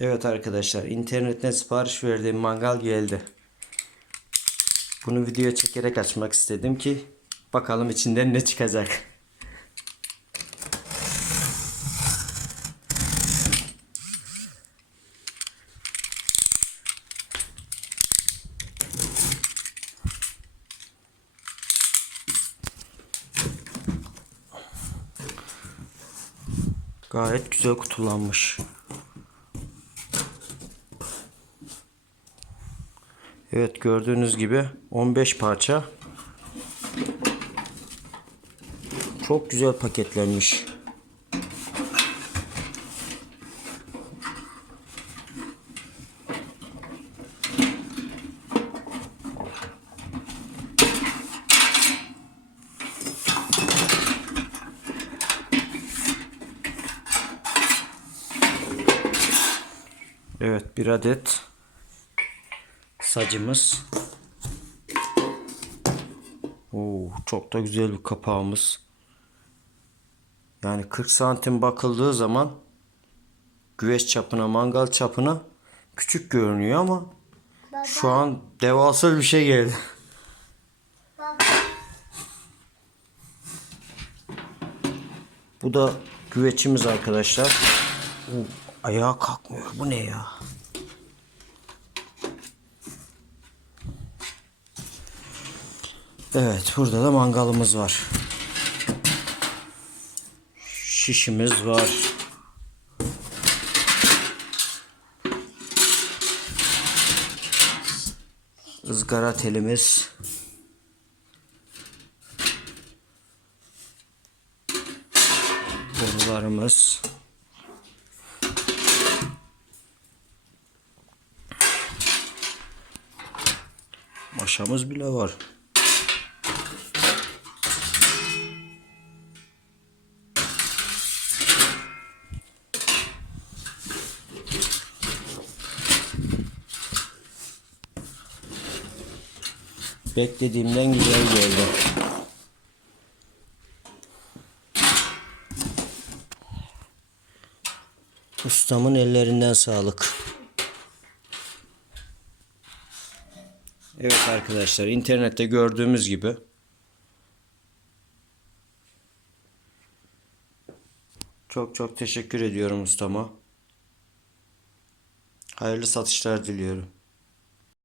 Evet arkadaşlar internetten sipariş verdiğim mangal geldi. Bunu videoya çekerek açmak istedim ki bakalım içinden ne çıkacak. Gayet güzel kutulanmış. Evet gördüğünüz gibi 15 parça. Çok güzel paketlenmiş. Evet bir adet sacımız. Oo, çok da güzel bir kapağımız. Yani 40 santim bakıldığı zaman güveç çapına, mangal çapına küçük görünüyor ama Baba, şu an devasa bir şey geldi. baba, Bu da güveçimiz arkadaşlar. Oo, ayağa kalkmıyor. Bu ne ya? Evet, burada da mangalımız var. Şişimiz var. ızgara telimiz. Borularımız. Maşamız bile var. Beklediğimden güzel geldi. Ustamın ellerinden sağlık. Evet arkadaşlar internette gördüğümüz gibi çok çok teşekkür ediyorum ustama. Hayırlı satışlar diliyorum.